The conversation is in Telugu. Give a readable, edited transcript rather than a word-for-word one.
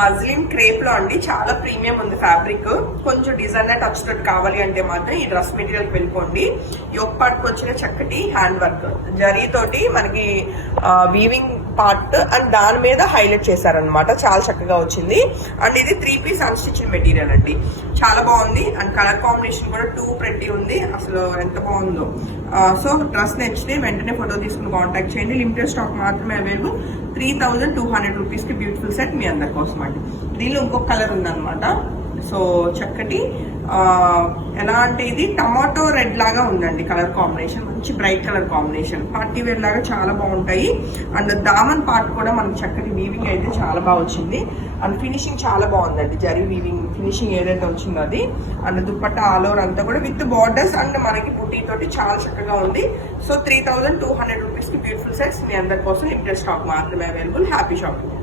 మజ్లిన్ క్రేప్ లో అండి, చాలా ప్రీమియం ఉంది ఫ్యాబ్రిక్. కొంచెం డిజైనర్ టచ్ తోటి కావాలి అంటే మాత్రం ఈ డ్రెస్ మెటీరియల్ కి వెళ్ళిపోండి. యోక్ పార్ట్ కి వచ్చిన చక్కటి హ్యాండ్ వర్క్ జరీతోటి మనకి వీవింగ్ పార్ట్ అండ్ దాని మీద హైలైట్ చేశారనమాట. చాలా చక్కగా వచ్చింది. అండ్ ఇది 3 పీస్ అన్స్టిచ్డ్ మెటీరియల్ అండి, చాలా బాగుంది. అండ్ కలర్ కాంబినేషన్ కూడా 2 ప్రెట్టి ఉంది, అసలు ఎంత బాగుందో. సో డ్రెస్ నచ్చితే వెంటనే ఫోటో తీసుకుని కాంటాక్ట్ చేయండి. లిమిటెడ్ స్టాక్ మాత్రమే అవైలబుల్. 3200 రూపీస్ కి బ్యూటిఫుల్ సెట్ మీ అందరి కోసం అండి. దీనిలో ఇంకొక కలర్ ఉందన్నమాట. సో చక్కటి ఎలా అంటే ఇది టమాటో రెడ్ లాగా ఉందండి కలర్ కాంబినేషన్, మంచి bright colour combination. Party wear లాగా చాలా బాగుంటాయి. అండ్ దామన్ పార్ట్ కూడా మనకి చక్కటి వీవింగ్ అయితే చాలా బాగా వచ్చింది. అండ్ ఫినిషింగ్ చాలా బాగుందండి, జరీ వీవింగ్ ఫినిషింగ్ ఏదైతే వచ్చిందో అది. అండ్ దుప్పట్టా ఆల్ ఓవర్ అంతా కూడా విత్ బార్డర్స్ అండ్ మనకి బుటీ తోటి చాలా చక్కగా ఉంది. సో 3200 రూపీస్ కి బ్యూటిఫుల్ సెట్స్ మీ అందరి కోసం లిమిటెడ్ స్టాక్ మాత్రమే అవైలబుల్. Happy shopping.